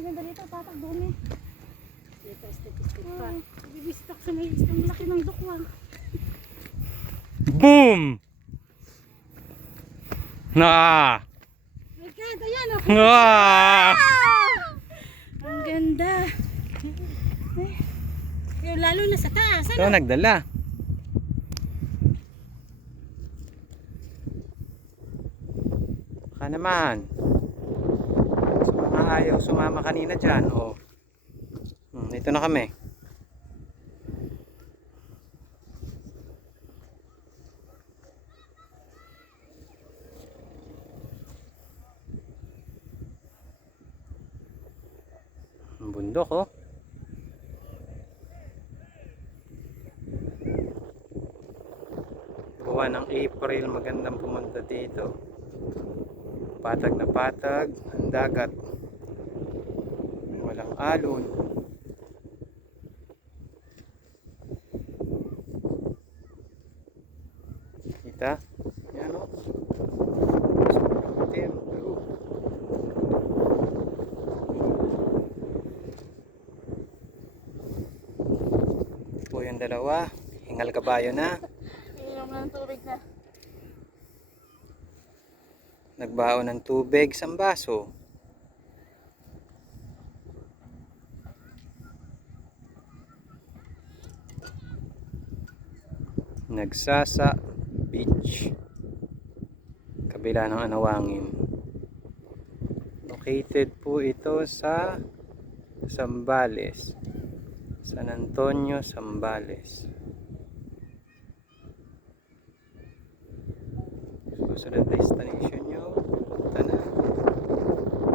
Maganda dito, tatak doon eh. Dito, step pa. Bibistak sa may isang laki ng dukwang. Boom! Na! My God, ayan oh. Ah! Ang ganda. Yung lalo na sa taas. Ito nagdala. Baka naman. Sa mga ayaw sumama kanina dyan. Oh. Dito na kami. Ang bundok oh. Buwan ng April, magandang pumunta dito. Patag na patag ang dagat. Walang alon. Kita? Yan o. Sobrang oh. Po yung dalawa. Hingal kabayo na. Inom na ng tubig na. Nagbaon ng tubig sa baso. Nagsasa Beach, kabila ng Anawangin. Located po ito sa Zambales, San Antonio, Zambales. Susunod destination